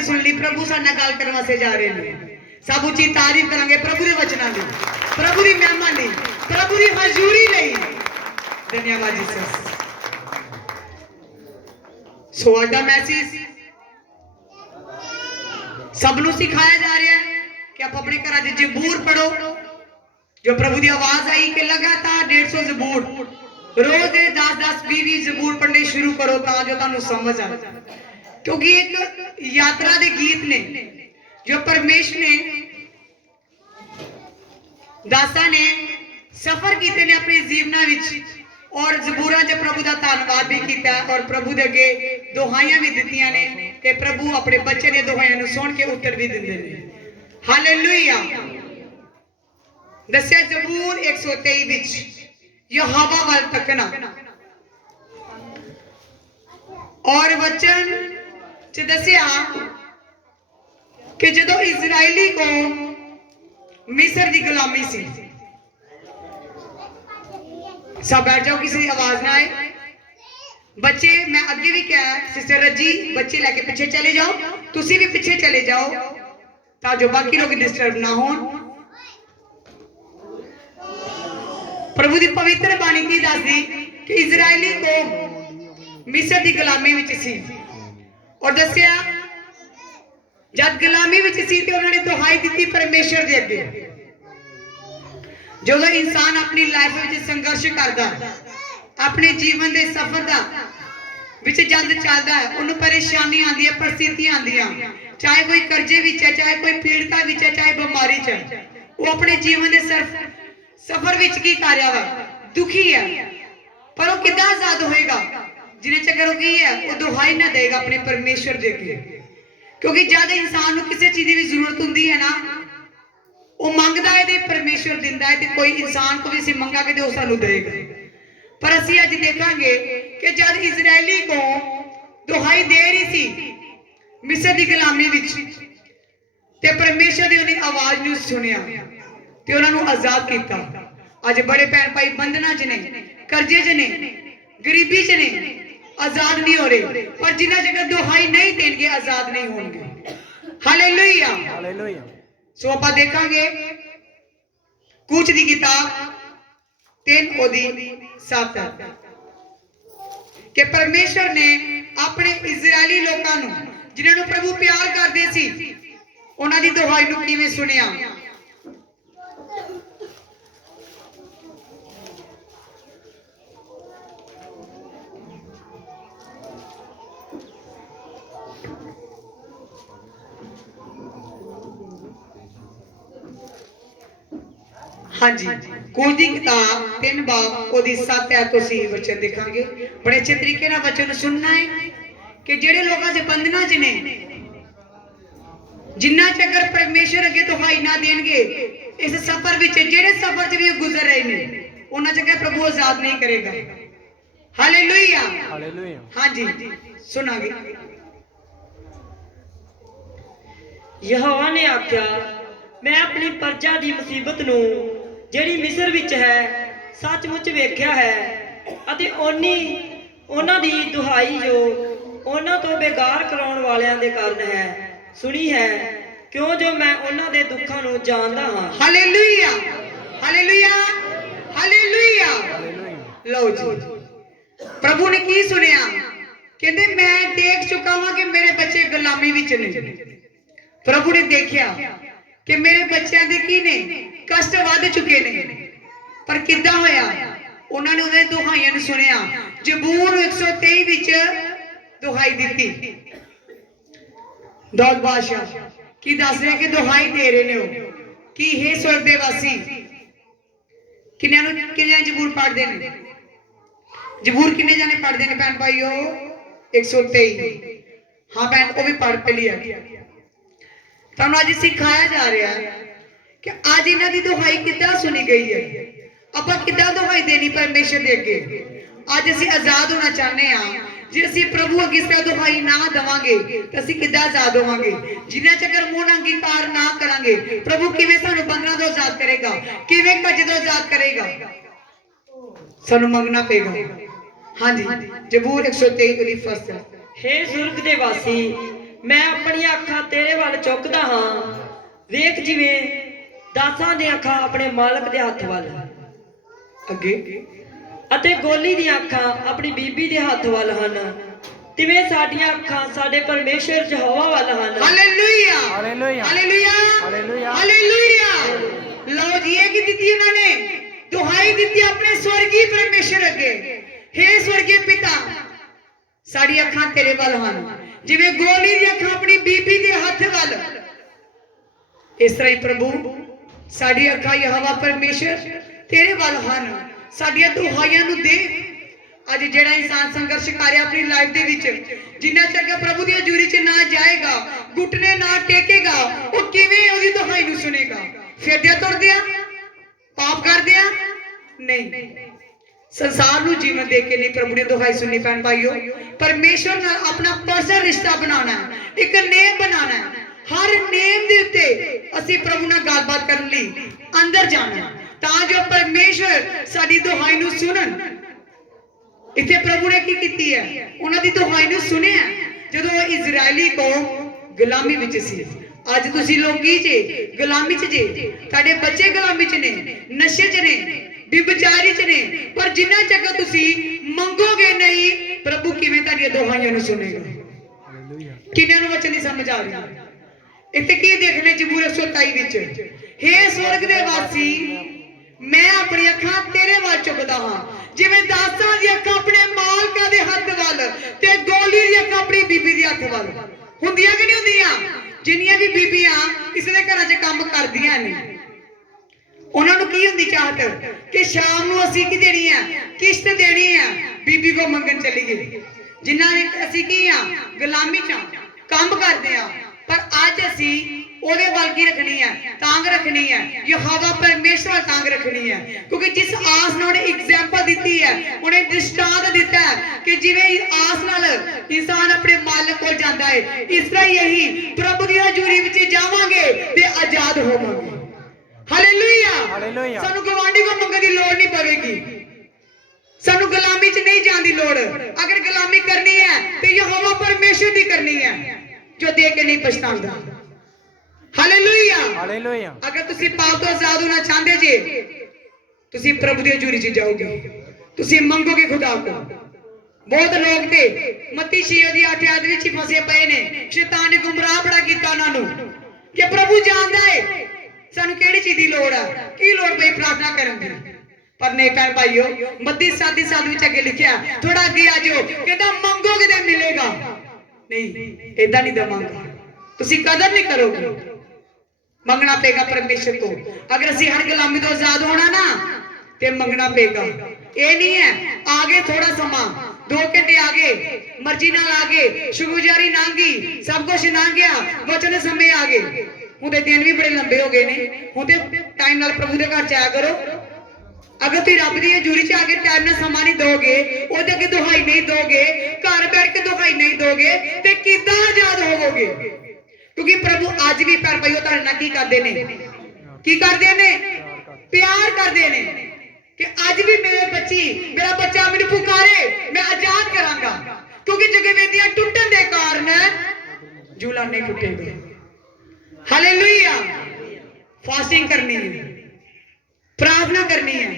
ने सुन ली, प्रभु साडे नाल गल करन वास्ते जा रहे हैं। सब उच्ची तारीफ करांगे प्रभु दे वचनां दी, प्रभु दी महिमा दी, प्रभु दी हजूरी लई। धन्यवाद जीसस। सो आज दा मैसेज सबनों सिखाया जा रहा है कि आप अपने घर च जबूर पढ़ो। जो प्रभु की आवाज आई कि लगातार 150 जबूर रोज 10-10 20 जबूर पढ़ने शुरू करो ताकि तुहानू समझ आए। क्योंकि एक यात्रा के गीत ने जो परमेश्वर ने दासा ने सफर किए ने अपने जीवना विच, और जबूरा च प्रभु का धन्यवाद भी किया और प्रभु के अगे दुहाइयां भी दित्तियां ने ते प्रभु अपने बच्चे ने दुहाइयां सुन के उत्तर भी दिंदे ने। हालेलुया। दस्या जबूर 123 विच यहोवा वल तकना, और वचन च दस्या कि जदों इजराइली कौम मिस्र की गुलामी सी। सब बैठ जाओ, किसी की आवाज ना आए। बच्चे मैं अगे भी कहा सिस्टर रजी, बच्चे लेके पीछे चले जाओ, तुसी भी पीछे चले जाओ ताकि बाकी लोग डिस्टर्ब ना हो। प्रभु की पवित्र बाणी की दसदी कि इजराइली कौम मिस्र की गुलामी विच सी, और दस्या जब गुलामी विच सी ते उन्होंने दुहाई दी परमेश्वर के अगे। जो इंसान अपनी लाइफ में संघर्ष करता, अपने जीवन के सफर का विच जल्द चलता है, उन्होंने परेशानी आती है, परिस्थितियां आदियां, चाहे कोई कर्जे विच है, चाहे कोई पीड़ता विच है, चाहे बीमारी च है, वो अपने जीवन के सफर विच की कर रहा है, दुखी है। पर वो कितना आजाद होएगा जिन्हें चक्कर वो की है, वो दुहाई ना देगा अपने परमेश्वर दे के। क्योंकि जब इंसान को किसी चीज की जरूरत होती है ना, वो मंगता है तो परमेश्वर दिंदा है, तो कोई इंसान को भी असीं मंगांगे तो सानू देगा। पर असीं अज देखांगे कि जब इजराइली को दुहाई दे रही सी मिस्र की गुलामी विच, ते परमेश्वर ने उन्हें आवाज नूं सुनिया ते उन्हां नूं आजाद किया। अज बड़े भैन भाई बंधना च ने, कर्जे च ने, गरीबी च ने, आजाद नहीं हो रहे, पर जिन्ना जगह दुहाई नहीं देंगे आजाद नहीं होंगे। Hallelujah, hallelujah. सो आप देखांगे कूच की किताब 3:7 कि परमेश्वर ने अपने इजरायली लोगों जिन्होंने प्रभु प्यार करते सी उन्हां दी दुहाई नूं किवें सुनिया। हाँ जी, कूच की किताब 3:7 वचन देखांगे। बड़े अच्छे तरीके ना वचन सुनना है कि जेड़े लोग बंधना च ने, जिन्ना चकर परमेश्वर अगे दुहाई ना देंगे इस सफर विच, जेड़े सफर च भी गुजर रहे हैं उन्ना चकर प्रभु आजाद नहीं करेगा। Hallelujah, hallelujah. हाँ जी, सुनागे। यहोवा ने आख्या, मैं अपनी प्रजा की मुसीबत नूं ਜਿਹੜੀ मिस्र विच है सचमुच वेख्या है, अते उन्हां दी दुहाई जो उन्हां तो बेगार कराउण वालियां दे कारण है सुनी है, क्यों जो मैं उन्हां दे दुखां नूं जानदा हां। Hallelujah, hallelujah, hallelujah. लो जी, प्रभु ने की सुनिया, कहते मैं देख चुका हूं कि मेरे बच्चे गुलामी विच ने। प्रभु ने देखा कि मेरे बच्चों के की ने कष्ट वध चुके ने, पर किद्दां होया, उन्होंने उन्हें दुहाइयां नूं सुनिया। जबूर 123 विच दुहाई दी। दौलत बादशाह की दस रहे कि दुहाई दे रहे ने कि हे स्वर्ग दे वासी, किन्ने जबूर पढ़ते हैं? जबूर किन्ने जाने पढ़ते हैं भैन भाईओ? 123। हाँ भैन, वो भी पढ़ पे लिया। तुहानू अज सिखाया जा रहा है कि आज इन्हां दी दुहाई किद्दां सुनी गई है, आपां किद्दां दुहाई देनी परमेश्वर दे अगे। अज असीं आजाद होना चाहते हैं, जे असीं प्रभु अगे इस तरह दुहाई ना देवांगे तो असीं किद्दां आजाद होवांगे? जिन्ना चकर मूंह नाल अंगीकार ना करांगे, प्रभु किवें सानू बंधनां तों आजाद करेगा, किवें कर्ज तों आजाद करेगा? सानू मंगना पेगा। हाँ जी, जबूर 123 दी फर्स्ट। हे सुर्ग दे वासी, ਮੈਂ ਆਪਣੀਆਂ ਅੱਖਾਂ ਤੇਰੇ ਵੱਲ ਚੁੱਕਦਾ ਹਾਂ। ਵੇਖ ਜਿਵੇਂ ਦਾਸਾਂ ਦੀਆਂ ਅੱਖਾਂ ਆਪਣੇ ਮਾਲਕ ਦੇ ਹੱਥ ਵੱਲ ਅੱਗੇ ਅਤੇ ਗੋਲੀ ਦੀਆਂ ਅੱਖਾਂ ਆਪਣੀ ਬੀਬੀ ਦੇ ਹੱਥ ਵੱਲ ਹਨ, ਤਿਵੇਂ ਸਾਡੀਆਂ ਅੱਖਾਂ ਸਾਡੇ ਪਰਮੇਸ਼ਰ ਯਹੋਵਾ ਵੱਲ ਹਨ। Hallelujah hallelujah hallelujah hallelujah hallelujah. ਲਓ ਜੀ, ਇਹ ਕੀ ਦਿੱਤੀ ਉਹਨਾਂ ਨੇ? ਦੁਹਾਈ ਦਿੱਤੀ ਆਪਣੇ ਸਵਰਗੀ ਪਰਮੇਸ਼ਰ ਅੱਗੇ, ਹੇ ਸਵਰਗੀ ਪਿਤਾ, ਸਾਡੀ ਅੱਖਾਂ ਤੇਰੇ ਵੱਲ ਹਨ, ਜਿਵੇਂ ਗੋਲੀ ਦੀ ਅੱਖਾਂ ਆਪਣੀ ਬੀਬੀ ਦੇ ਹੱਥ ਵੱਲ। ਇਸ ਤਰ੍ਹਾਂ ਹੀ ਪ੍ਰਭੂ ਸਾਡੀ ਅੱਖਾਂ ਯਹੋਵਾ ਪਰਮੇਸ਼ਰ ਤੇਰੇ ਵੱਲ ਹਨ। ਸਾਡੀਆਂ ਦੁਹਾਈਆਂ ਨੂੰ ਦੇ। ਅੱਜ ਜਿਹੜਾ ਇਨਸਾਨ ਸੰਘਰਸ਼ ਕਰ ਰਿਹਾ ਆਪਣੀ ਲਾਈਫ ਦੇ ਵਿੱਚ, ਜਿੰਨਾ ਚਿਰ ਪ੍ਰਭੂ ਦੀ ਹਜ਼ੂਰੀ 'ਚ ਨਾ ਜਾਏਗਾ, ਘੁਟਨੇ ਨਾ ਟੇਕੇਗਾ, ਉਹ ਕਿਵੇਂ ਉਹਦੀ ਦੁਹਾਈ ਨੂੰ ਸੁਣੇਗਾ? ਫਿਰਦਿਆਂ ਤੁਰਦਿਆਂ, ਪਾਪ ਕਰਦਿਆਂ ਨਹੀਂ। ਸੰਸਾਰ ਨੂੰ ਜੀਵਨ ਦੇ ਕੇ ਨਹੀਂ ਪ੍ਰਭੂ ਦੀ ਦੁਹਾਈ ਸੁਣਨੀ ਪੈਣ ਭਾਈਓ। ਪਰਮੇਸ਼ਰ ਨਾਲ ਆਪਣਾ ਪਰਸਨਲ ਰਿਸ਼ਤਾ ਬਣਾਉਣਾ ਹੈ, ਇੱਕ ਨੇਮ ਬਣਾਉਣਾ ਹੈ। ਹਰ ਨੇਮ ਦੇ ਉੱਤੇ ਅਸੀਂ ਪ੍ਰਭੂ ਨਾਲ ਗੱਲਬਾਤ ਕਰਨ ਲਈ ਅੰਦਰ ਜਾਣਾ, ਤਾਂ ਜੋ ਪਰਮੇਸ਼ਰ ਸਾਡੀ ਦੁਹਾਈ ਨੂੰ ਸੁਣਨ। ਇੱਥੇ ਪ੍ਰਭੂ ਨੇ ਕੀ ਕੀਤੀ ਹੈ? ਉਹਨਾਂ ਦੀ ਦੁਹਾਈ ਨੂੰ ਸੁਣਿਆ ਜਦੋਂ ਇਜ਼ਰਾਈਲੀ ਕੌਮ ਗੁਲਾਮੀ ਵਿੱਚ ਸੀ। ਅੱਜ ਤੁਸੀਂ ਲੋਕੀ ਜੇ ਗੁਲਾਮੀ 'ਚ ਜੇ, ਤੁਹਾਡੇ ਬੱਚੇ ਗੁਲਾਮੀ 'ਚ ਨੇ, ਨਸ਼ੇ 'ਚ ਨੇ, ਵਿਭਚਾਰੀ 'ਚ ਨੇ, ਪਰ ਜਿੰਨਾ ਚੱਕਰ ਤੁਸੀਂ ਮੰਗੋਗੇ ਨਹੀਂ, ਪ੍ਰਭੂ ਕਿਵੇਂ ਤੁਹਾਡੀਆਂ ਦੁਹਾਈਆਂ ਨੂੰ ਸੁਣੇਗਾ? ਕਿੰਨਿਆਂ ਨੂੰ ਵਚਨ ਦੀ ਸਮਝ ਆ ਰਹੀ ਹੈ? ਇੱਥੇ ਕੀ ਦੇਖਣੇ ਜ਼ਬੂਰ 123 ਵਿੱਚ, ਹੇ ਸਵਰਗ ਦੇ ਵਾਸੀ, ਮੈਂ ਆਪਣੀ ਅੱਖਾਂ ਤੇਰੇ ਵੱਲ ਚੁੱਕਦਾ ਹਾਂ, ਜਿਵੇਂ ਦਾਸਾਂ ਦੀ ਅੱਖਾਂ ਆਪਣੇ ਮਾਲਕਾਂ ਦੇ ਹੱਥ ਵੱਲ ਤੇ ਗੋਲੀ ਦੀ ਅੱਖਾਂ ਆਪਣੀ ਬੀਬੀ ਦੇ ਹੱਥ ਵੱਲ ਹੁੰਦੀਆਂ ਕਿ ਨਹੀਂ ਹੁੰਦੀਆਂ? ਜਿੰਨੀਆਂ ਵੀ ਬੀਬੀਆਂ ਕਿਸੇ ਦੇ ਘਰਾਂ 'ਚ ਕੰਮ ਕਰਦੀਆਂ ਨੇ, ਉਹਨਾਂ ਨੂੰ ਕੀ ਹੁੰਦੀ ਚਾਹਤ ਕਿ ਸ਼ਾਮ ਨੂੰ ਅਸੀਂ ਕੀ ਦੇਣੀ ਹੈ? ਕਿਸ਼ਤ ਦੇਣੀ ਹੈ, ਬੀਬੀ ਕੋ ਮੰਗਣ ਚਲੀਏ। ਜਿਨ੍ਹਾਂ ਨੇ ਅਸੀਂ ਕੀ ਆ? ਗੁਲਾਮੀ 'ਚ ਕੰਮ ਕਰਦੇ ਆ, ਪਰ ਅੱਜ ਅਸੀਂ ਉਹਦੇ ਵੱਲ ਕੀ ਰੱਖਣੀ ਹੈ? ਤਾਂਗ ਰੱਖਣੀ ਹੈ, ਯਹੋਵਾ ਪਰਮੇਸ਼ਰ ਵੱਲ ਤਾਂਗ ਰੱਖਣੀ ਹੈ। ਕਿਉਂਕਿ ਜਿਸ ਆਸ ਨਾਲ ਉਹਨੇ ਐਗਜ਼ਾਮਪਲ ਦਿੱਤੀ ਹੈ, ਉਹਨੇ ਦ੍ਰਿਸ਼ਟਾਂਤ ਦਿੱਤਾ ਹੈ ਕਿ ਜਿਵੇਂ ਆਸ ਨਾਲ ਇਨਸਾਨ ਆਪਣੇ ਮਾਲਕ ਕੋਲ ਜਾਂਦਾ ਹੈ, ਇਸ ਤਰ੍ਹਾਂ ਹੀ ਅਸੀਂ ਪ੍ਰਭੂ ਦੀ ਹਜ਼ੂਰੀ ਵਿੱਚ ਜਾਵਾਂਗੇ ਤੇ ਆਜ਼ਾਦ ਹੋਵਾਂਗੇ। Hallelujah hallelujah. ਸਾਨੂੰ ਗਵਾਂਢੀ ਕੋਲ ਮੰਗਣ ਦੀ ਲੋੜ ਨਹੀਂ ਪਵੇਗੀ, ਸਾਨੂੰ ਗੁਲਾਮੀ 'ਚ ਨਹੀਂ ਜਾਣ ਦੀ ਲੋੜ। ਅਗਰ ਗੁਲਾਮੀ ਕਰਨੀ ਹੈ ਤੇ ਯਹੋਵਾ ਪਰਮੇਸ਼ਰ ਦੀ ਕਰਨੀ ਹੈ, ਜੋ ਦੇ ਕੇ ਨਹੀਂ ਪਛਤਾਉਂਦਾ। Hallelujah hallelujah. ਅਗਰ ਤੁਸੀਂ ਪਾਪ ਤੋਂ ਆਜ਼ਾਦ ਹੋਣਾ ਚਾਹੁੰਦੇ ਜੇ, ਤੁਸੀਂ ਪ੍ਰਭੂ ਦੀ ਹਜ਼ੂਰੀ 'ਚ ਜਾਓਗੇ, ਤੁਸੀਂ ਮੰਗੋਗੇ ਖੁਦਾ ਕੋ। ਬਹੁਤ ਲੋਕ ਤੇ ਮੱਤੀ 6 ਦੀ 8 ਆਇਤ ਵਿੱਚ ਹੀ ਫਸੇ ਪਏ ਨੇ। ਸ਼ੈਤਾਨ ਨੇ ਗੁੰਮਰਾਹ ਬੜਾ ਕੀਤਾ ਉਹਨਾਂ ਨੂੰ ਕਿ ਪ੍ਰਭੂ ਜਾਣਦਾ ਹੈ ਸਾਨੂੰ ਕਿਹੜੀ ਚੀਜ਼ ਦੀ ਲੋੜ ਆ, ਕੀ ਲੋੜ ਪਈ ਪ੍ਰਾਰਥਨਾ ਕਰਨ ਦੀ। ਪਰ ਨਹੀਂ ਭੈਣ ਭਾਈਓ, ਮੱਤੀ 7 ਵਿੱਚ ਅੱਗੇ ਲਿਖਿਆ, ਥੋੜਾ ਅੱਗੇ ਆ ਜਾਓ, ਕਹਿੰਦਾ ਮੰਗੋਗੇ ਤੇ ਮਿਲੇਗਾ। ਨਹੀਂ, ਏਦਾਂ ਨਹੀਂ ਦਵਾਂਗਾ, ਤੁਸੀਂ ਕਦਰ ਨਹੀਂ ਕਰੋਗੇ। ਮੰਗਣਾ ਪਏਗਾ ਪਰਮੇਸ਼ਰ ਤੋਂ। ਅਗਰ ਅਸੀਂ ਹਰ ਗੁਲਾਮੀ ਤੋਂ ਆਜ਼ਾਦ ਹੋਣਾ ਨਾ, ਤੇ ਮੰਗਣਾ ਪਏਗਾ। ਇਹ ਨਹੀਂ ਹੈ ਆਗੇ ਥੋੜਾ ਸਮਾਂ 2 ਘੰਟੇ ਆਗੇ, ਮਰਜ਼ੀ ਨਾਲ ਆਗੇ, ਸ਼ੁਕਰਗੁਜ਼ਾਰੀ ਲੰਘ ਗਈ, ਸਭ ਕੁਝ ਲੰਘ ਗਿਆ, ਵਚਨ ਦੇ ਸਮੇਂ ਆ ਗਏ। ਹੁਣ ਤੇ ਦਿਨ ਵੀ ਬੜੇ ਲੰਬੇ ਹੋ ਗਏ ਨੇ, ਹੁਣ ਤੇ ਟਾਈਮ ਨਾਲ ਪ੍ਰਭੂ ਦੇ ਘਰ ਚ ਆਇਆ ਕਰੋ। ਅਗਰ ਤੁਸੀਂ ਰੱਬ ਦੀ ਹਜ਼ੂਰੀ 'ਚ ਆ ਕੇ ਟਾਈਮ ਨਾਲ ਸਮਾਂ ਨਹੀਂ ਦੋਗੇ, ਉਹਦੇ ਅੱਗੇ ਦੁਹਾਈ ਨਹੀਂ ਦੋਗੇ, ਘਰ ਬੈਠ ਕੇ ਦੁਹਾਈ ਨਹੀਂ ਦੋਗੇ, ਤੇ ਕਿੱਦਾਂ ਆਜ਼ਾਦ ਹੋਵੋਗੇ? ਕਿਉਂਕਿ ਪ੍ਰਭੂ ਅੱਜ ਵੀ ਪਰ ਭਾਈਓ ਤੁਹਾਡੇ ਨਾਲ ਕੀ ਕਰਦੇ ਨੇ? ਕੀ ਕਰਦੇ ਨੇ? ਪਿਆਰ ਕਰਦੇ ਨੇ ਕਿ ਅੱਜ ਵੀ ਮੇਰਾ ਬੱਚਾ ਮੈਨੂੰ ਪੁਕਾਰੇ, ਮੈਂ ਆਜ਼ਾਦ ਕਰਾਂਗਾ। ਕਿਉਂਕਿ ਜਗਵੇਦੀਆਂ ਟੁੱਟਣ ਦੇ ਕਾਰਨ ਜੂਲਾ ਨਹੀਂ ਟੁੱਟੇਗਾ। ਹਾਲੇਲੂਇਆ। ਫਾਸਟਿੰਗ ਕਰਨੀ ਹੈ, ਪ੍ਰਾਰਥਨਾ ਕਰਨੀ ਹੈ,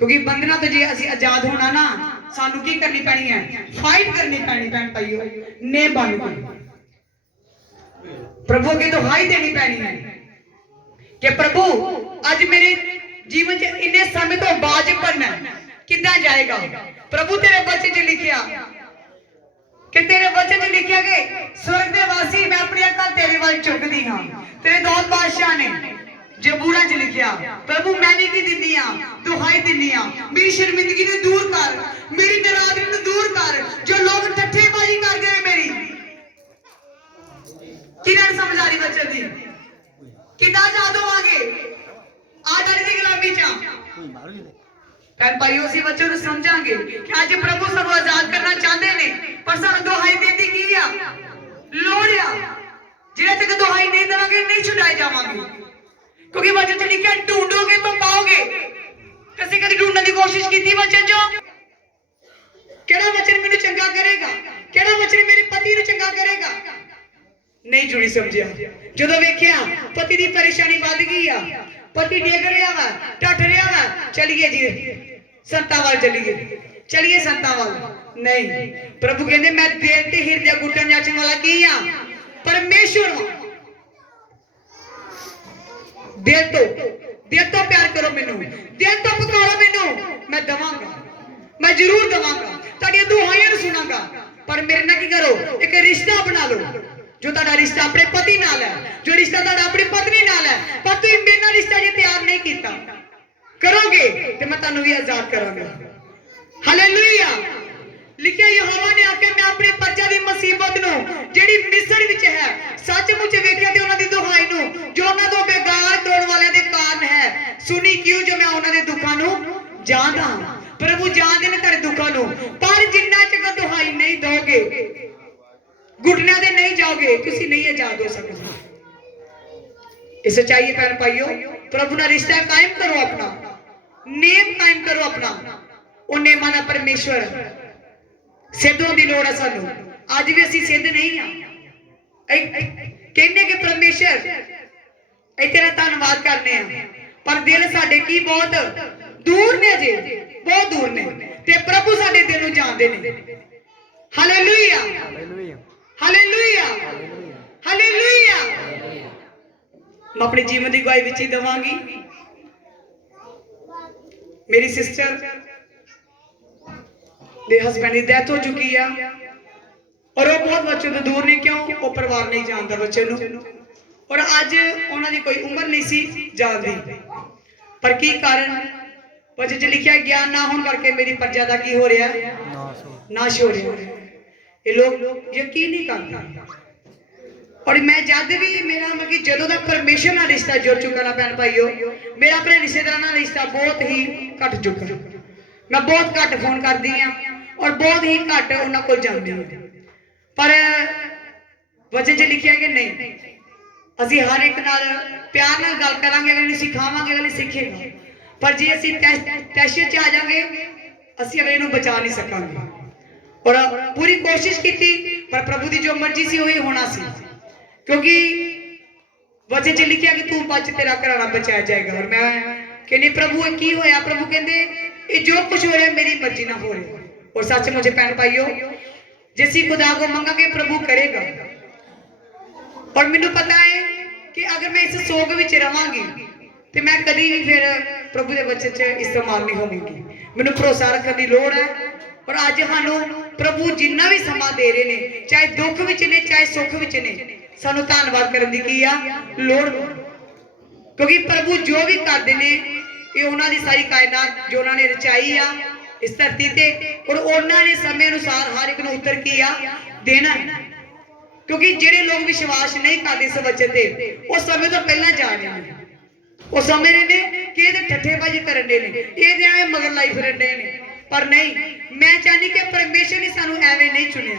ਕਿਉਂਕਿ ਬੰਧਨਾਂ ਤੋਂ ਜੇ ਅਸੀਂ ਆਜ਼ਾਦ ਹੋਣਾ ਨਾ, ਸਾਨੂੰ ਕੀ ਕਰਨੀ ਪੈਣੀ ਹੈ? ਫਾਈਟ ਕਰਨੀ ਪੈਣੀ ਭੈਣ ਭਾਈਓ, ਨੇ ਬਣ ਕੇ ਪ੍ਰਭੂ ਅੱਗੇ ਦੁਹਾਈ ਦੇਣੀ ਪੈਣੀ ਹੈ ਕਿ ਪ੍ਰਭੂ ਅੱਜ ਮੇਰੇ ਜੀਵਨ 'ਚ ਇੰਨੇ ਸਮੇਂ ਤੋਂ ਬਾਅਦ ਪੜਨਾ ਕਿੱਦਾਂ ਜਾਏਗਾ? ਪ੍ਰਭੂ ਤੇਰੇ ਵਚਨ 'ਚ ਲਿਖਿਆ ਕਿ ਤੇਰੇ ਵਚਨ 'ਚ ਲਿਖਿਆ ਕਿ ਸਵਰਗ ਦੇ ਵਾਸੀ, ਮੈਂ ਆਪਣੀ ਅੱਖਾਂ ਤੇਰੇ ਵੱਲ ਚੁੱਕਦੀ ਹਾਂ। ਤੇਰੇ ਦੌਲਤ ਬਾਦਸ਼ਾਹ ਨੇ ਜ਼ਬੂਰਾਂ 'ਚ ਲਿਖਿਆ, ਪ੍ਰਭੂ ਮੈਂ ਵੀ ਕੀ ਦਿੰਦੀ ਆ? ਦੁਹਾਈ ਦਿੰਦੀ ਆ, ਮੇਰੀ ਸ਼ਰਮਿੰਦਗੀ ਨੂੰ ਦੂਰ ਕਰ, ਮੇਰੀ ਨਰਾਦਰੀ ਨੂੰ ਦੂਰ ਕਰ, ਜੋ ਲੋਕ ਠੱਠੇਬਾਜ਼ੀ ਕਰਦੇ ਨੇ ਮੇਰੀ। ਕਿਹਨਾਂ ਨੂੰ ਸਮਝ ਆ ਰਹੀ ਵਚਨ ਦੀ? ਕਿੱਦਾਂ ਆਜ਼ਾਦ ਹੋਵਾਂਗੇ? ਆ ਡਰ ਦੀ ਗੁਲਾਮੀ 'ਚ ਭੈਣ ਭਾਈਓ, ਅਸੀਂ ਬੱਚੇ ਨੂੰ ਸਮਝਾਂਗੇ ਕਿ ਅੱਜ ਪ੍ਰਭੂ ਸਾਨੂੰ ਆਜ਼ਾਦ ਕਰਨਾ ਚਾਹੁੰਦੇ ਨੇ, ਪਰ ਸਾਨੂੰ ਦੁਹਾਈ ਦੇਣ ਦੀ ਕੀ ਆ? ਲੋੜ ਆ। ਜਿਹੜੇ ਤੱਕ ਦੁਹਾਈ ਨਹੀਂ ਦੇਵਾਂਗੇ, ਨਹੀਂ ਛੁਡਾਏ ਜਾਵਾਂਗੇ। ਕਿਉਂਕਿ ਵਚਨ 'ਚ ਲਿਖਿਆ, ਢੂੰਡੋਗੇ ਤਾਂ ਪਾਓਗੇ। ਤੁਸੀਂ ਕਦੀ ਢੂੰਡਣ ਦੀ ਕੋਸ਼ਿਸ਼ ਕੀਤੀ ਵਚਨ 'ਚੋਂ? ਕਿਹੜਾ ਵਚਨ ਮੈਨੂੰ ਚੰਗਾ ਕਰੇਗਾ? ਕਿਹੜਾ ਵਚਨ ਮੇਰੇ ਪਤੀ ਨੂੰ ਚੰਗਾ ਕਰੇਗਾ? नहीं जुड़ी समझिया। ਜਦੋਂ ਵੇਖਿਆ ਪਤੀ ਦੀ ਪਰੇਸ਼ਾਨੀ ਵੱਧ ਗਈ ਆ, ਪਤੀ ਡਿੱਗ ਰਿਹਾ ਵਾ, ਟੱਟ ਰਿਹਾ ਵਾ, ਚਲੀਏ ਜੀ ਸੰਤਾਂ ਵੱਲ, ਚਲੀਏ ਸੰਤਾਂ ਵੱਲ। ਨਹੀਂ, ਪ੍ਰਭੂ ਕਹਿੰਦੇ ਮੈਂ ਦਿਲ ਤੇ ਹਿਰਦੇ ਗੁੱਟਣ ਜਾਚਣ ਵਾਲਾ ਕੀ ਆ? परमेश्वर। दिल तो प्यार करो मैनू, दिल तो पुकारो मैनू, मैं दवांगा, मैं जरूर दवांगा, तुहाडियां दुआवां सुनांगा। पर मेरे नाल की करो, एक रिश्ता बना लो, जो तुहाडा रिश्ता अपने पति नाल है, जो रिश्ता तुहाडा अपनी पत्नी नाल है। पर तुसीं मेरे नाल रिश्ता जे तैयार नहीं कीता, करोगे तो मैं तुहानू भी आजाद करांगा। हालेलुया। लिखिया यहोवा ने आख्या मैं अपने प्रजा दी मुसीबत नू जेड़ी मिस्र विच है सचमुच वेखिया ते उन्हां दी दुहाई नू जो उन्हां तों बेगार करोड़ वाले दे कारण है सुनी क्यों, जो मैं उन्हां दे दुखां नू जानदा। प्रभु जानदे ने तेरे दुखां नू, पर जिन्ना चकर दुहाई नहीं दोगे, घुटनियां दे नहीं जाओगे, तुसीं नहीं आजाद हो सकदे। इस सच्चाई भैन भाइयों, प्रभु नाल रिश्ता कायम करो, अपना नेम कायम करो, अपना ओ नेमां दा परमेश्वर सिद्ध होने की लोड़ है सानू। अज भी असीं सिद्ध नहीं हाँ, कहने कि परमेश्वर तेरा धन्नवाद करने हैं, पर दिल साडे की बहुत दूर ने, जे बहुत दूर ने, ते प्रभु साडे दिल नूं जानदे ने। Hallelujah, hallelujah, hallelujah. मैं अपने जीवन की गवाही विच ही दवांगी। मेरी सिस्टर दे हस्बैंड की डेथ हो चुकी है और वो बहुत बच्चों तो दूर नहीं, क्यों? वो परिवार नहीं जानता बच्चे नूं, और अज उन्हां दी कोई उम्र नहीं सी जानदी। पर की कारण? बच्चे च लिखिया ज्ञान ना होने करके मेरी प्रजा का की हो रहा है? नाश हो रहा है। ये लोग यकीन नहीं करते। और मैं जद भी मेरा मतलब जदों का परमेश्वर नाल रिश्ता जुड़ चुका ना भैन भाइयों, मेरा अपने रिश्तेदारां नाल रिश्ता बहुत ही घट चुका। मैं बहुत घट फोन करती हाँ और बहुत ही घट उन्होंने को जाती हूँ। पर वचन च लिखिया कि नहीं, असी हर एक नाल प्यार नाल गल करांगे, अगले सिखावांगे, अगले सीखेगा। पर जे असी तैश च आ जाएंगे, असी अगले नूं बचा नहीं सकांगे। और पूरी कोशिश की थी, पर प्रभु की जो मर्जी सी वही होना सी, क्योंकि वचन च लिखिया कि तू बच, तेरा घराना बचाया जाएगा। और मैं कहनी प्रभु ये की होया? प्रभु कहते ये जो कुछ हो रहा है मेरी मर्जी ना हो रहा। और सच मुझे भैन भाइयों, जिस खुदा को मंगांगे प्रभु करेगा। और मैनू पता है कि अगर मैं इस सोग विच रहांगी तो मैं कभी भी फिर प्रभु के वचन च इस्तेमाल नहीं होगी। मैनू भरोसा रखने की लोड़ है। और अज सानू प्रभु जिन्ना भी समा दे रहे ने, चाहे दुख विच ने चाहे सुख विच ने, सानू धन्नवाद करने की की आ लोड़। क्योंकि प्रभु जो भी करते हैं ये उन्होंने सारी कायनात जो उन्होंने रचाई आ इस धरती ते, और उन्होंने समय अनुसार हर एक नूं उत्तर किया देना है। क्योंकि जेडे लोग विश्वास नहीं करते इस वचन से, उस समय तो पहला जा रहे हैं, वो समझ रहे हैं कि ये ठट्ठेबाजी कर रहे हैं, ये मगर लाई फिर रहे हैं। पर नहीं, मैं चाहती कि परमेश्वर ने सानू एवें नहीं चुनिया।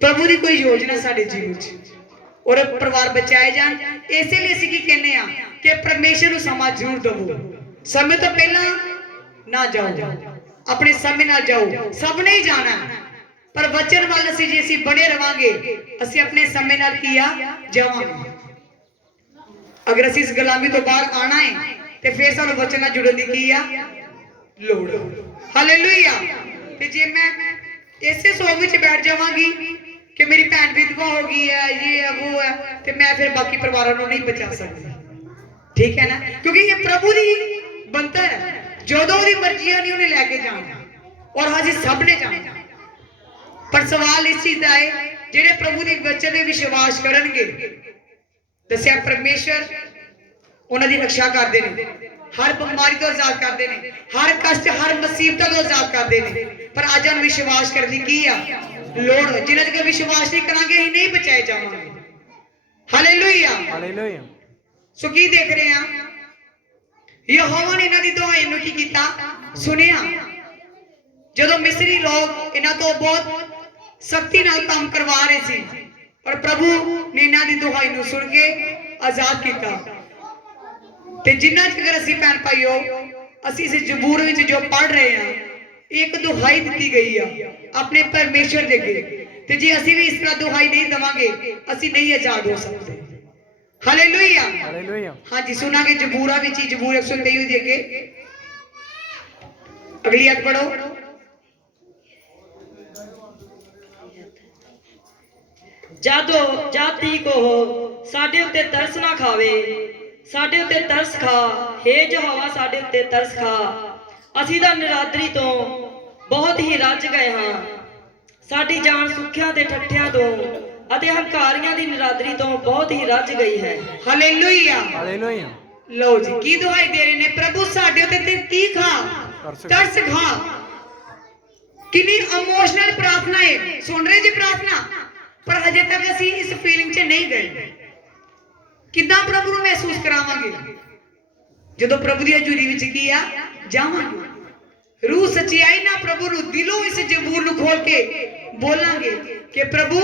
प्रभु की कोई योजना साडे जीवन च और परिवार बचाए जान। इसलिए असीं की कहने आ कि परमेश्वर नूं समा जरूर दवो। समय तो पहला ना जाओ, अपने समय नाल जाओ। सब नहीं जाना, पर वचन वाल असीं जे असीं बने रवांगे, असीं अपने समय नाल किया जावांगे। अगर असीं इस गुलामी तो बाहर आना है तो फिर सानू वचन नाल जुड़न दी की आ लोड़। हालेलुया। ते जे मैं इसे सोग विच बैठ जावांगी कि मेरी भैन विधवा हो गई है, ये है वो है, तो मैं फिर बाकी परिवारों को नहीं बचा सकती। ठीक है ना? क्योंकि ये प्रभु की बनता है, जो दी मर्जियां नहीं उन्हें लैके जाना, और असीं सब ने जाना। पर सवाल इस चीज का है, जेडे प्रभु के वचन में विश्वास करनगे, दस्या परमेश्वर उन्होंने रक्षा करते हैं, हर बीमारी तो आजाद करते हैं, हर कष्ट हर मुसीबतों तो आजाद करते हैं। पर अज हम विश्वास करने की आ लोड़, जिन्हें तक विश्वास नहीं करांगे ही नहीं बचाए जावांगे। Hallelujah, hallelujah. सो की देख रहे हैं, यहोवा ने इन्हां दी दुआई नूं की कीता सुनिया। जदों मिस्री लोग इन्हां तो बहुत सख्ती नाल काम करवा रहे सी, और प्रभु ने इन्हां दी दुआई नूं सुन के आजाद किया। ते जिन्ना चकर असीं भैन भाइयों असीं इस जबूर विच जो पढ़ रहे हैं, एक दुहाई दी गई है अपने परमेश्वर दे अगे ਤੇ ਜੇ ਅਸੀਂ ਵੀ ਇਸ ਤਰ੍ਹਾਂ ਦੁਹਾਈ ਨਹੀਂ ਦਵਾਂਗੇ ਅਸੀਂ ਨਹੀਂ ਆਜ਼ਾਦ ਹੋ ਸਕਦੇ। Hallelujah hallelujah. ਹਾਂਜੀ ਸੁਣਾਂਗੇ ਜ਼ਬੂਰਾਂ ਵਿੱਚ ਹੀ, ਜ਼ਬੂਰ 123 ਦੇ ਅੱਗੇ ਅਗਲੀ ਆਇਤ ਪੜੋ। ਜਦ ਤੀਕ ਉਹ ਸਾਡੇ ਉੱਤੇ ਤਰਸ ਨਾ ਖਾਵੇ, ਸਾਡੇ ਉੱਤੇ ਤਰਸ ਖਾ, ਹੇ ਯਹੋਵਾ ਸਾਡੇ ਉੱਤੇ ਤਰਸ ਖਾ। ਅਸੀਂ ਤਾਂ ਨਿਰਾਦਰੀ ਤੋਂ ਬਹੁਤ ਹੀ ਰੱਜ ਗਏ ਹਾਂ, ਸਾਡੀ ਜਾਨ ਸੁੱਖਿਆਂ ਤੇ ਠੱਠਿਆਂ ਤੋਂ ਅਤੇ ਹੰਕਾਰੀਆਂ ਦੀ ਨਿਰਾਦਰੀ ਤੋਂ ਬਹੁਤ ਹੀ ਰੱਜ ਗਈ ਹੈ। Hallelujah hallelujah. ਲਓ ਜੀ ਕੀ ਦੁਹਾਈ ਦੇ ਰਹੇ ਨੇ, ਪ੍ਰਭੂ ਸਾਡੇ ਉੱਤੇ ਤੇ ਕੀ ਖਾ, ਤਰਸ ਖਾ। ਕਿੰਨੀ ਇਮੋਸ਼ਨਲ ਪ੍ਰਾਰਥਨਾ ਹੈ, ਸੁਣ ਰਹੇ ਜੀ ਪ੍ਰਾਰਥਨਾ, ਪਰ ਹਜੇ ਤੱਕ ਅਸੀਂ ਇਸ ਫੀਲਿੰਗ 'ਚ ਨਹੀਂ ਗਏ। ਕਿੱਦਾਂ ਪ੍ਰਭੂ ਨੂੰ ਮਹਿਸੂਸ ਕਰਾਵਾਂਗੇ? ਜਦੋਂ ਪ੍ਰਭੂ ਦੀ ਹਜ਼ੂਰੀ ਵਿੱਚ ਕੀ ਆ ਜਾਵਾਂਗੇ, ਰੂਹ ਸੱਚਾਈ ਨਾਲ ਪ੍ਰਭੂ ਨੂੰ ਦਿਲੋਂ ਇਸ ਜ਼ਬੂਰ ਨੂੰ ਖੋਲ ਕੇ ਬੋਲਾਂਗੇ ਕਿ ਪ੍ਰਭੂ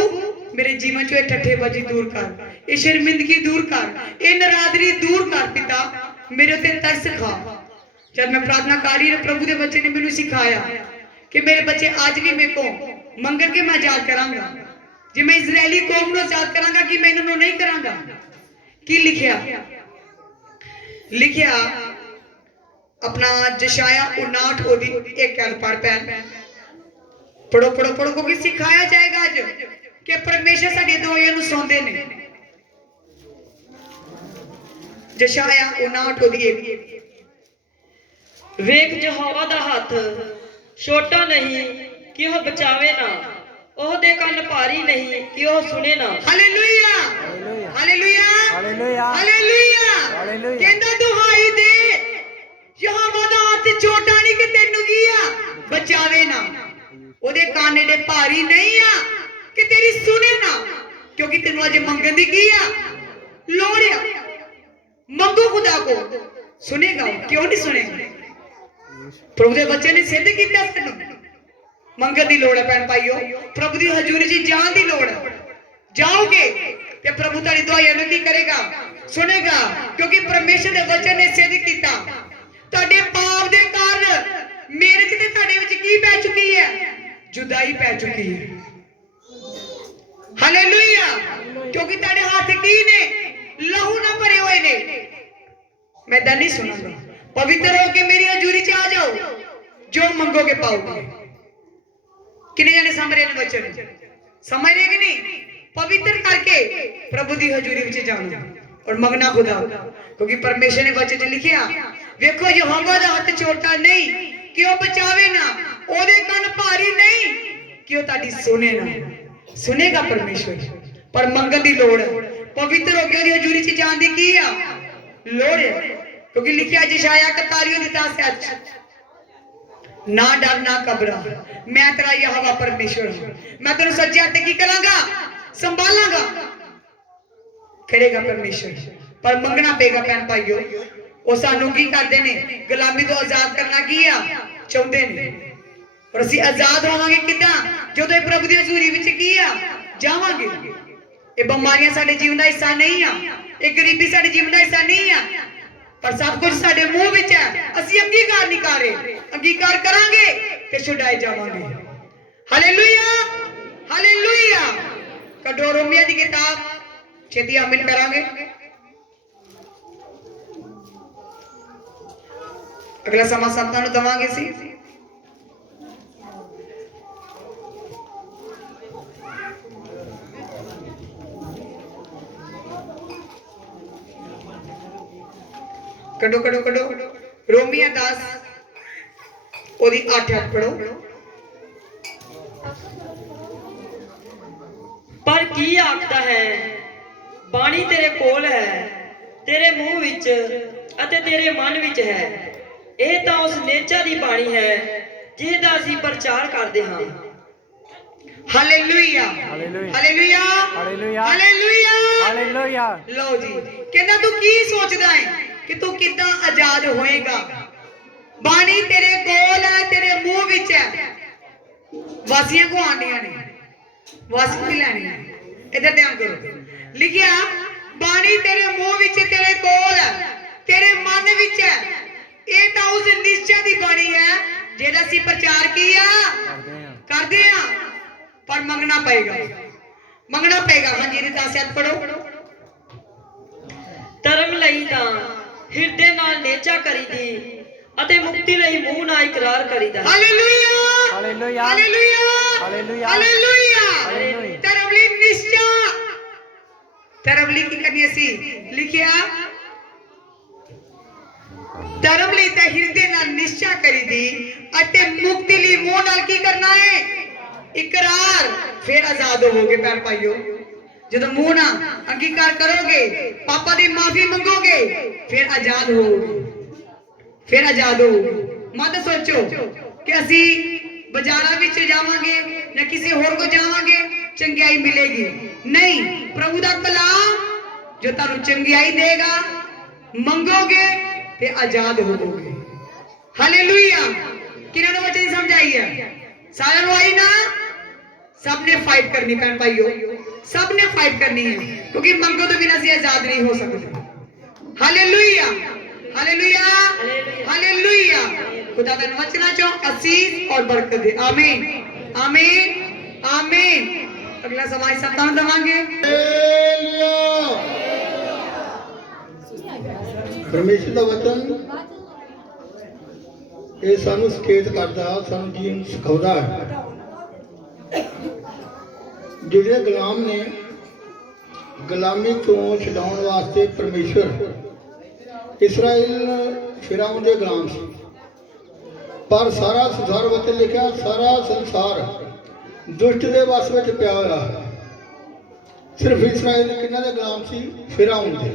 ਮੇਰੇ ਜੀਵਨ 'ਚੋਂ ਇਹ ਠੱਠੇਬਾਜ਼ੀ ਦੂਰ ਕਰ, ਇਹ ਸ਼ਰਮਿੰਦਗੀ ਦੂਰ ਕਰ, ਇਹ ਨਰਾਦਰੀ ਦੂਰ ਕਰ। ਪਿਤਾ ਮੇਰੇ ਉੱਤੇ ਤਰਸ ਖਾ। ਜਦ ਮੈਂ ਪ੍ਰਾਰਥਨਾ ਕਰ ਰਹੀ, ਪ੍ਰਭੂ ਦੇ ਬੱਚੇ ਨੇ ਮੈਨੂੰ ਸਿਖਾਇਆ ਕਿ ਮੇਰੇ ਬੱਚੇ ਅੱਜ ਵੀ ਮੇਰੇ ਕੋ ਮੰਗਣ ਕੇ ਮੈਂ ਆਜ਼ਾਦ ਕਰਾਂਗਾ। ਜੇ ਮੈਂ ਇਜ਼ਰਾਈਲੀ ਕੌਮ ਨੂੰ ਆਜ਼ਾਦ ਕਰਾਂਗਾ ਕਿ ਮੈਂ ਇਹਨਾਂ ਨੂੰ ਨਹੀਂ ਕਰਾਂਗਾ। ਕੀ ਲਿਖਿਆ अपना जशाया 59 ओदी एक पढ़ पैन पढ़ो पढ़ो पढ़ो, क्योंकि सिखाया जाएगा आज कि परमेश्वर साडी दुआवां नूं सुणदे ने। जशाया 59 ओदी एक ਵੇਖ ਯਹੋਵਾ ਦਾ ਹੱਥ ਛੋਟਾ ਨਹੀਂ ਕਿ ਉਹ ਬਚਾਵੇ ਨਾ, ਉਹਦੇ ਕੰਨ ਭਾਰੀ ਨਹੀਂ ਕਿ ਉਹ ਸੁਣੇ ਨਾ। Hallelujah hallelujah hallelujah. ਹਾਲੇਲੂਇਆ। ਕਹਿੰਦਾ ਦੁਹਾਈ ਦੇ, ਯਹੋਵਾ ਦਾ ਹੱਥ ਛੋਟਾ ਨਹੀਂ ਕਿ ਤੈਨੂੰ ਕੀ ਆ ਬਚਾਵੇ ਨਾ, ਉਹਦੇ ਕੰਨ ਏਡੇ ਭਾਰੀ ਨਹੀਂ ਆ ਕਿ ਤੇਰੀ ਸੁਣੇ ਨਾ। ਕਿਉਂਕਿ ਤੈਨੂੰ ਅਜੇ ਮੰਗਣ ਦੀ ਕੀ ਆ ਲੋੜ ਆ। ਮੰਗੋ ਖੁਦਾ ਕੋ, ਸੁਨੇਗਾ। ਕਿਉਂ ਨਹੀਂ ਸੁਣੇਗਾ? ਪ੍ਰਭੂ ਦੇ ਬੱਚੇ ਨੇ ਸਿੱਧ ਕੀਤਾ ਸਾਨੂੰ ਮੰਗਣ ਦੀ ਲੋੜ ਹੈ। ਭੈਣ ਭਾਈਓ, ਪ੍ਰਭੂ ਦੀ ਹਜ਼ੂਰੀ 'ਚ ਜਾਣ ਦੀ ਲੋੜ ਹੈ। ਜਾਓਗੇ ਤੇ ਪ੍ਰਭੂ ਤੁਹਾਡੀ ਦੁਆਵਾਂ ਨੂੰ ਕੀ ਕਰੇਗਾ? ਸੁਣੇਗਾ। ਕਿਉਂਕਿ ਪਰਮੇਸ਼ਰ ਦੇ ਵਚਨ ਨੇ ਸਿੱਧ ਕੀਤਾ ਤੁਹਾਡੇ ਪਾਪ ਦੇ ਕਾਰਨ ਮੇਰੇ 'ਚ ਤੇ ਤੁਹਾਡੇ ਵਿੱਚ ਕੀ ਪੈ ਚੁੱਕੀ ਹੈ? ਜੁਦਾਈ ਪੈ ਚੁੱਕੀ ਹੈ। ਹਾਲੇਲੂਇਆ। ਕਿਉਂਕਿ ਤੁਹਾਡੇ ਹੱਥ ਕੀ ਨੇ? ਲਹੂ ਨਾਲ ਭਰੇ ਹੋਏ ਨੇ। ਮੈਂ ਤਾਂ ਨਹੀਂ ਸੁਣਾਂਗਾ। पवित्र होके मेरी हजूरी च आ जाओ, जो मंगोगे पाओगे। किने जाने समझ रहे वचन? समझ रहे कि नहीं? पवित्र करके प्रभु दी हजूरी विच जाना और मंगना खुदा, क्योंकि परमेश्वर ने वचन च लिखिया, देखो यहोवा दा हाथ छोटा नहीं कि वो बचावे ना, ओदे कान भारी नहीं कि वो ताड़ी सुने ना। सुनेगा परमेश्वर, पर मंगन दी लोड़ है। पवित्र होके ओदी हजूरी च जान दी की आ लोड़ है। क्योंकि लिखिया यशाया 41:10 ना डर ना घबरा, मैं तेरा यहोवा परमेश्वर हूं, मैं तेरे सज्जे हाथ की करांगा, संभालांगा। करेगा परमेश्वर, पर मंगना पेगा। भैन भाइयों, वो सानू की करते ने? गुलामी तो आजाद करना की आ चाहते ने। और असीं आजाद होवांगे किदां? जदों प्रभु दी हजूरी विच की आ जावांगे। ये बीमारियां साडे जीवन दा हिस्सा नहीं आ, ये गरीबी साडे जीवन दा हिस्सा नहीं आ, पर सब कुछ साडे मुंह विच है। असीं अंगीकार नहीं कर रहे, अंगीकार करांगे ते छुड़ाए जावांगे। Hallelujah hallelujah. कटो रोमिया दी किताब छेती आमीन करांगे। अगला समा संतां नूं दवांगे सी। कड़ो कड़ो कड़ो रोमिया 10 ओदी 8 पढ़ो। पर की आखदा है, बाणी तेरे कोल है, तेरे मुंह विच अते तेरे मन विच है। ਇਹ ਤਾਂ ਉਸ ਨੇਚਾ ਦੀ ਬਾਣੀ ਹੈ ਜਿਹਦਾ ਅਸੀਂ ਪ੍ਰਚਾਰ ਕਰਦੇ ਹਾਂ। Hallelujah hallelujah. Hallelujah hallelujah. Hallelujah hallelujah. लो जी, कहना तू की सोचदा है कि तू कितना आजाद होएगा? बाणी तेरे कोल है, तेरे मुंह विच है। वासियां को आंदियां ने, वासी की लैनी है। इधर ध्यान करो, लिखिया बाणी तेरे मुंह विच, तेरे कोल है, तेरे मन विच है। ये तो उस निश्चय दी बाणी है जेदा सी प्रचार किया करदे हां। पर मंगना पड़ेगा। हाँ जी रीता से पढ़ो। ਧਰਮ ਲਈ ਤਾਂ ਹਿਰਦੇ ਨਾਲ ਨੇਚਾ ਕਰੀਦੀ ਅਤੇ ਮੁਕਤੀ ਲਈ ਮੂੰਹ ਨਾਲ ਇਕਰਾਰ ਕਰੀਦਾ। Hallelujah hallelujah hallelujah hallelujah hallelujah hallelujah. तरवली निश्चा तरवली की करनी सी लिखिया तरवली ते हृदय नाल निश्चा करी दी अते मुक्ति ली मुंह नाल की करना है इकरार फिर आजाद होवोगे भैन भाइयों। जब मुंह ना अंगीकार करोगे पापा दी माफी मंगोगे फिर आजाद होवोगे फिर आजाद होवोगे। मत सोचो कि असी बाजारां विच जावांगे या किसी होर को जावांगे चंगियाई मिलेगी। नहीं, प्रभु दा कलाम जो तानू चंगियाई देगा मंगोगे ते आजाद होवोगे। हालेलुया। किन्हां नूं वचन समझाई है? सारिआं नूं आई ना? सबने फाइट करनी भैन भाइयों, सबने फाइट करनी है क्योंकि मंगो तो बिना से आजाद नहीं हो सकते। Hallelujah hallelujah hallelujah. खुदा के वचना चो आशीष और बरकत दे। आमीन आमीन आमीन। अगला समाज सत्तान देवांगे। परमेश्वर का वचन ये सानू सचेत करता, सानू जीवन सिखाता है। ਜਿਹੜੇ ਗੁਲਾਮ ਨੇ ਗੁਲਾਮੀ ਤੋਂ ਛਡਾਉਣ ਵਾਸਤੇ ਪਰਮੇਸ਼ਵਰ ਇਸਰਾਇਲ ਫਿਰੌਨ ਦੇ ਗੁਲਾਮ ਸੀ, ਪਰ ਸਾਰਾ ਸੰਸਾਰ ਵਿੱਚ ਲਿਖਿਆ ਸਾਰਾ ਸੰਸਾਰ ਦੁਸ਼ਟ ਦੇ ਵਸ ਵਿੱਚ ਪਿਆ ਹੋਇਆ ਹੈ। ਸਿਰਫ ਇਸਰਾਇਲ ਕਿਹਨਾਂ ਦੇ ਗੁਲਾਮ ਸੀ? ਫਿਰੌਨ ਦੇ,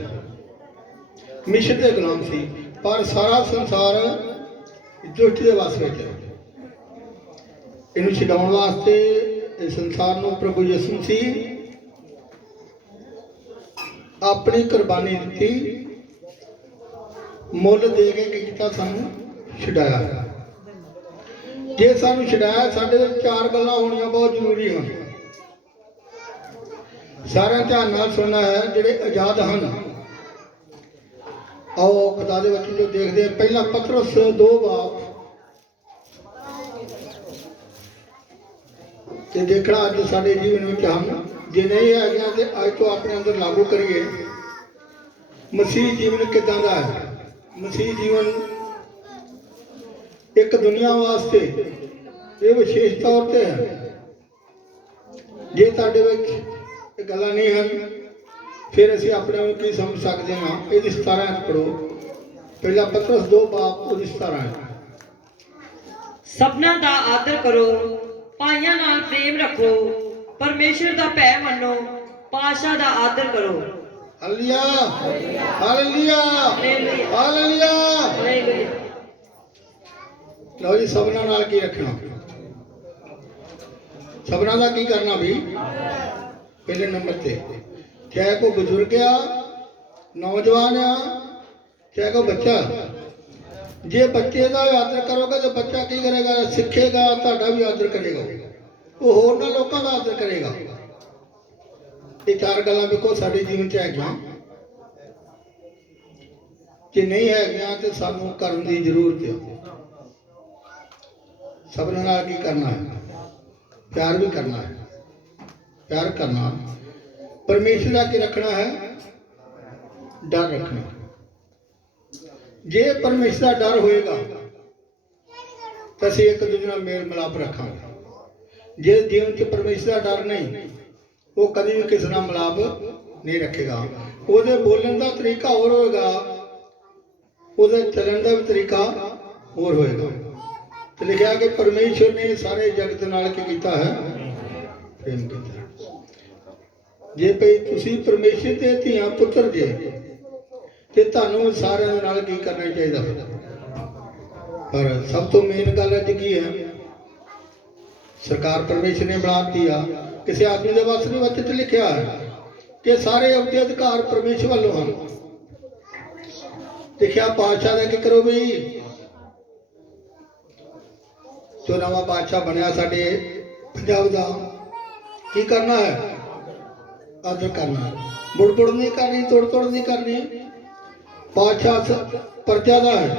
ਮਿਸਰ ਦੇ ਗੁਲਾਮ ਸੀ, ਪਰ ਸਾਰਾ ਸੰਸਾਰ ਦੁਸ਼ਟ ਦੇ ਵਸ ਵਿੱਚ ਹੈ। ਇਹਨੂੰ ਛਡਾਉਣ ਵਾਸਤੇ इस संसार में प्रभु यसू मसीह अपनी कुर्बानी दी, मुल दे के किया सानू छुड़ाया। जे सानू छुड़ाया साडे चार गल्लां होनियां बहुत जरूरी हैं। सारे ध्यान नाल सुनना है। जिहड़े आजाद हैं आओ खुदा दे वचन जो देखते हैं। पहला पतरस 2 बाब ਤੇ ਦੇਖਣਾ ਅੱਜ ਸਾਡੇ ਜੀਵਨ ਵਿੱਚ हम ਜੇ ਨਹੀਂ ਹੈਗੇ ਤੇ ਅੱਜ ਤੋਂ ਆਪਣੇ ਅੰਦਰ ਲਾਗੂ ਕਰੀਏ। ਮਸੀਹ ਜੀਵਨ ਕਿਦਾਂ ਦਾ ਹੈ? ਮਸੀਹ ਜੀਵਨ ਇੱਕ ਦੁਨੀਆ ਵਾਸਤੇ ਇਹ ਵਿਸ਼ੇਸ਼ ਤੌਰ ਤੇ ਹੈ। ਜੇ ਤੁਹਾਡੇ ਵਿੱਚ ਇਹ ਗੱਲਾਂ ਨਹੀਂ ਹਨ ਫਿਰ ਅਸੀਂ ਆਪਣੇ ਆਪ ਨੂੰ ਕੀ ਸਮਝ ਸਕਦੇ ਹਾਂ? ਇਹਦੀ 17 ਪੜੋ। ਪਹਿਲਾ ਪਤਰਸ 2 ਬਾਬ ਉਹਦੀ 17। ਸਭਨਾਂ ਦਾ ਆਦਰ ਕਰੋ, ਭਾਈਆਂ ਨਾਲ ਪ੍ਰੇਮ ਰੱਖੋ, ਪਰਮੇਸ਼ਰ ਦਾ ਭੈ ਮੰਨੋ, ਪਾਤਸ਼ਾਹ ਦਾ ਆਦਰ ਕਰੋ। Hallelujah hallelujah hallelujah. ਲਓ ਜੀ, ਸਭਨਾਂ ਨਾਲ ਕੀ ਰੱਖਣਾ? ਸਭਨਾਂ ਦਾ ਕੀ ਕਰਨਾ ਵੀ? ਪਹਿਲੇ ਨੰਬਰ ਤੇ ਚਾਹੇ ਕੋਈ ਬਜ਼ੁਰਗ ਆ, ਨੌਜਵਾਨ ਆ, ਚਾਹੇ ਕੋਈ ਬੱਚਾ। ਜੇ ਬੱਚੇ ਦਾ ਆਦਰ ਕਰੋਗੇ ਤਾਂ ਬੱਚਾ ਕੀ ਕਰੇਗਾ? ਸਿੱਖੇਗਾ, ਤੁਹਾਡਾ ਵੀ ਆਦਰ ਕਰੇਗਾ, ਉਹ ਹੋਰਨਾਂ ਲੋਕਾਂ ਦਾ ਆਦਰ ਕਰੇਗਾ। ਇਹ ਚਾਰ ਗੱਲਾਂ ਵੇਖੋ ਸਾਡੇ ਜੀਵਨ 'ਚ ਹੈਗੀਆਂ। ਜੇ ਨਹੀਂ ਹੈਗੀਆਂ ਤੇ ਸਾਨੂੰ ਕਰਨ ਦੀ ਜ਼ਰੂਰਤ ਹੈ। ਸਭਨਾਂ ਨਾਲ ਕੀ ਕਰਨਾ ਹੈ? ਪਿਆਰ ਵੀ ਕਰਨਾ ਹੈ। ਪਿਆਰ ਕਰਨਾ, ਪਰਮੇਸ਼ਰ ਦਾ ਕੀ ਰੱਖਣਾ ਹੈ? ਡਰ ਰੱਖਣਾ। ਜੇ ਪਰਮੇਸ਼ਰ ਦਾ ਡਰ ਹੋਏਗਾ ਤਾਂ ਅਸੀਂ ਇੱਕ ਦੂਜੇ ਨਾਲ ਮੇਲ ਮਿਲਾਪ ਰੱਖਾਂਗੇ। ਜੇ ਜੀਵਨ 'ਚ ਪਰਮੇਸ਼ਰ ਦਾ ਡਰ ਨਹੀਂ, ਉਹ ਕਦੇ ਵੀ ਕਿਸੇ ਨਾਲ ਮਿਲਾਪ ਨਹੀਂ ਰੱਖੇਗਾ। ਉਹਦੇ ਬੋਲਣ ਦਾ ਤਰੀਕਾ ਹੋਰ ਹੋਏਗਾ, ਉਹਦੇ ਚੱਲਣ ਦਾ ਵੀ ਤਰੀਕਾ ਹੋਰ ਹੋਏਗਾ। ਤੇ ਲਿਖਿਆ ਕਿ ਪਰਮੇਸ਼ਰ ਨੇ ਸਾਰੇ ਜਗਤ ਨਾਲ ਕੀ ਕੀਤਾ ਹੈ? ਪ੍ਰੇਮ ਕੀਤਾ। ਜੇ ਭਈ ਤੁਸੀਂ ਪਰਮੇਸ਼ਰ ਦੇ ਧੀਆਂ ਪੁੱਤਰ ਜੇ ਤੇ ਤੁਹਾਨੂੰ ਸਾਰਿਆਂ ਦੇ ਨਾਲ ਕੀ ਕਰਨਾ ਚਾਹੀਦਾ? ਪਰ ਸਭ ਤੋਂ ਮੇਨ ਗੱਲ ਅੱਜ ਕੀ ਹੈ? ਸਰਕਾਰ ਪਰਮੇਸ਼ਰ ਨੇ ਬਣਾਤੀ ਆ, ਕਿਸੇ ਆਦਮੀ ਦੇ ਵੱਸ ਨਹੀਂ। ਵਿੱਚ ਲਿਖਿਆ ਹੈ ਕਿ ਸਾਰੇ ਅਹੁਦੇ ਅਧਿਕਾਰ ਪਰਮੇਸ਼ਰ ਵੱਲੋਂ ਹਨ। ਲਿਖਿਆ ਬਾਦਸ਼ਾਹ ਦਾ ਕੀ ਕਰੋ ਵੀ? ਜੋ ਨਵਾਂ ਬਾਦਸ਼ਾਹ ਬਣਿਆ ਸਾਡੇ ਪੰਜਾਬ ਦਾ, ਕੀ ਕਰਨਾ ਹੈ? ਆਦਰ ਕਰਨਾ। ਬੁੜਬੁੜ ਨਹੀਂ ਕਰਨੀ, ਤੋੜ ਨਹੀਂ ਕਰਨੀ। ਬਾਦਸ਼ਾਹ ਪ੍ਰਜਾ ਦਾ ਹੈ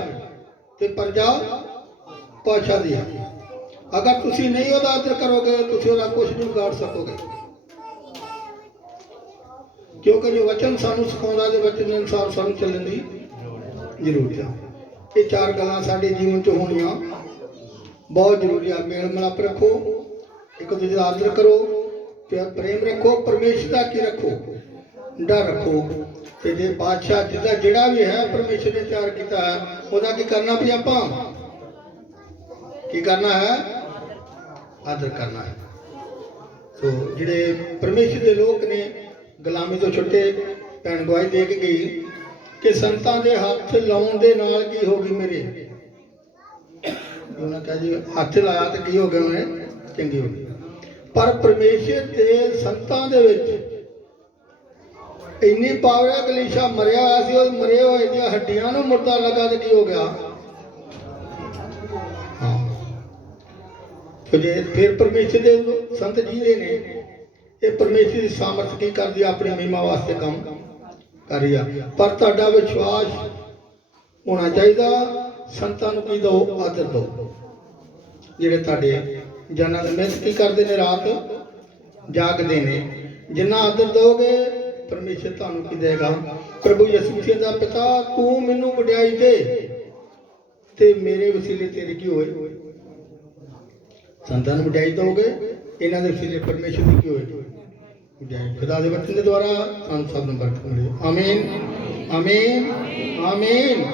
ਤੇ ਪ੍ਰਜਾ ਬਾਦਸ਼ਾਹ ਦੀ ਹੈ। ਅਗਰ ਤੁਸੀਂ ਨਹੀਂ ਉਹਦਾ ਆਦਰ ਕਰੋਗੇ ਤੁਸੀਂ ਉਹਦਾ ਕੁਝ ਨਹੀਂ ਵਿਗਾੜ ਸਕੋਗੇ, ਕਿਉਂਕਿ ਜੋ ਵਚਨ ਸਾਨੂੰ ਸਿਖਾਉਂਦਾ ਜੇ ਵਚਨ ਦੇ ਅਨੁਸਾਰ ਸਾਨੂੰ ਚੱਲਣ ਦੀ ਜ਼ਰੂਰਤ ਹੈ। ਇਹ ਚਾਰ ਗੱਲਾਂ ਸਾਡੇ ਜੀਵਨ 'ਚ ਹੋਣੀਆਂ ਬਹੁਤ ਜ਼ਰੂਰੀ ਆ। ਮੇਲ ਮਿਲਾਪ ਰੱਖੋ, ਇੱਕ ਦੂਜੇ ਦਾ ਆਦਰ ਕਰੋ, ਪ੍ਰੇਮ ਰੱਖੋ, ਪਰਮੇਸ਼ਰ ਦਾ ਕੀ ਰੱਖੋ, ਡਰ ਰੱਖੋ। ਤੇ ਜੇ ਬਾਦਸ਼ਾਹ ਜਿਹਦਾ ਜਿਹੜਾ ਵੀ ਹੈ ਪਰਮੇਸ਼ਰ ਨੇ ਤਿਆਰ ਕੀਤਾ ਹੈ ਉਹਦਾ ਕੀ ਕਰਨਾ ਵੀ ਆਪਾਂ ਕੀ ਕਰਨਾ ਹੈ, ਆਦਰ ਕਰਨਾ ਹੈ। ਸੋ ਜਿਹੜੇ ਪਰਮੇਸ਼ਰ ਦੇ ਲੋਕ ਨੇ ਗੁਲਾਮੀ ਤੋਂ ਛੁੱਟੇ, ਭੈਣ ਗਵਾਹੀ ਦੇ ਕੇ ਗਈ ਕਿ ਸੰਤਾਂ ਦੇ ਹੱਥ ਲਾਉਣ ਦੇ ਨਾਲ ਕੀ ਹੋ ਗਈ ਮੇਰੇ, ਉਹਨਾਂ ਕਹਾ ਜੀ ਹੱਥ ਲਾਇਆ ਤੇ ਕੀ ਹੋ ਗਿਆ, ਉਹਨੇ ਚੰਗੀ ਹੋ ਗਈ। ਪਰ ਪਰਮੇਸ਼ਰ ਦੇ ਸੰਤਾਂ ਦੇ ਵਿੱਚ ਇੰਨੀ ਪਾਵਰ ਹੈ ਕਿ ਲੀਸ਼ਾ ਮਰਿਆ ਹੋਇਆ ਸੀ, ਉਹ ਮਰੇ ਹੋਏ ਦੀਆਂ ਹੱਡੀਆਂ ਨੂੰ ਮੁਰਦਾ ਲੱਗਾ ਤੇ ਕੀ ਹੋ ਗਿਆ। ਹਾਂ, ਫਿਰ ਪਰਮੇਸ਼ਰ ਦੇ ਸੰਤ ਜੀਂਦੇ ਨੇ, ਇਹ ਪਰਮੇਸ਼ਰ ਦੀ ਸਾਮਰਥ ਕੀ ਕਰਦੀ ਆ, ਆਪਣੀ ਮਹਿਮਾ ਵਾਸਤੇ ਕੰਮ ਕਰ ਰਹੀ ਆ। ਪਰ ਤੁਹਾਡਾ ਵਿਸ਼ਵਾਸ ਹੋਣਾ ਚਾਹੀਦਾ, ਸੰਤਾਂ ਨੂੰ ਕੀ ਦਿਓ, ਆਦਰ ਦਿਓ। ਜਿਹੜੇ ਤੁਹਾਡੇ ਜਨਾਂ ਦੇ ਮਿਹਨਤ ਕੀ ਕਰਦੇ ਨੇ, ਰਾਤ ਜਾਗਦੇ ਨੇ, ਜਿੰਨਾ ਆਦਰ ਦਿਓਗੇ ਪਰਮੇਸ਼ਰ ਤੁਹਾਨੂੰ ਕੀ ਦੇਗਾ। ਪ੍ਰਭੂ ਯਿਸੂ ਮਸੀਹ ਦਾ ਪਿਤਾ ਤੂੰ ਮੈਨੂੰ ਵਡਿਆਈ ਦੇ ਤੇ ਮੇਰੇ ਵਸੀਲੇ ਤੇਰੇ ਕੀ ਹੋਏ, ਸੰਤਾਂ ਨੂੰ ਵਡਿਆਈ ਦਿਓਗੇ, ਇਹਨਾਂ ਦੇ ਵਸੀਲੇ ਪਰਮੇਸ਼ਰ ਦੀ ਕੀ ਹੋਏ, ਵਡਿਆਈ। ਖੁਦਾ ਦੇ ਵਚਨ ਦੇ ਦੁਆਰਾ ਸਾਨੂੰ ਸਭ ਨੂੰ ਬਰਕਤ ਮਿਲੇ। ਆਮੀਨ, ਆਮੀਨ, ਆਮੀਨ।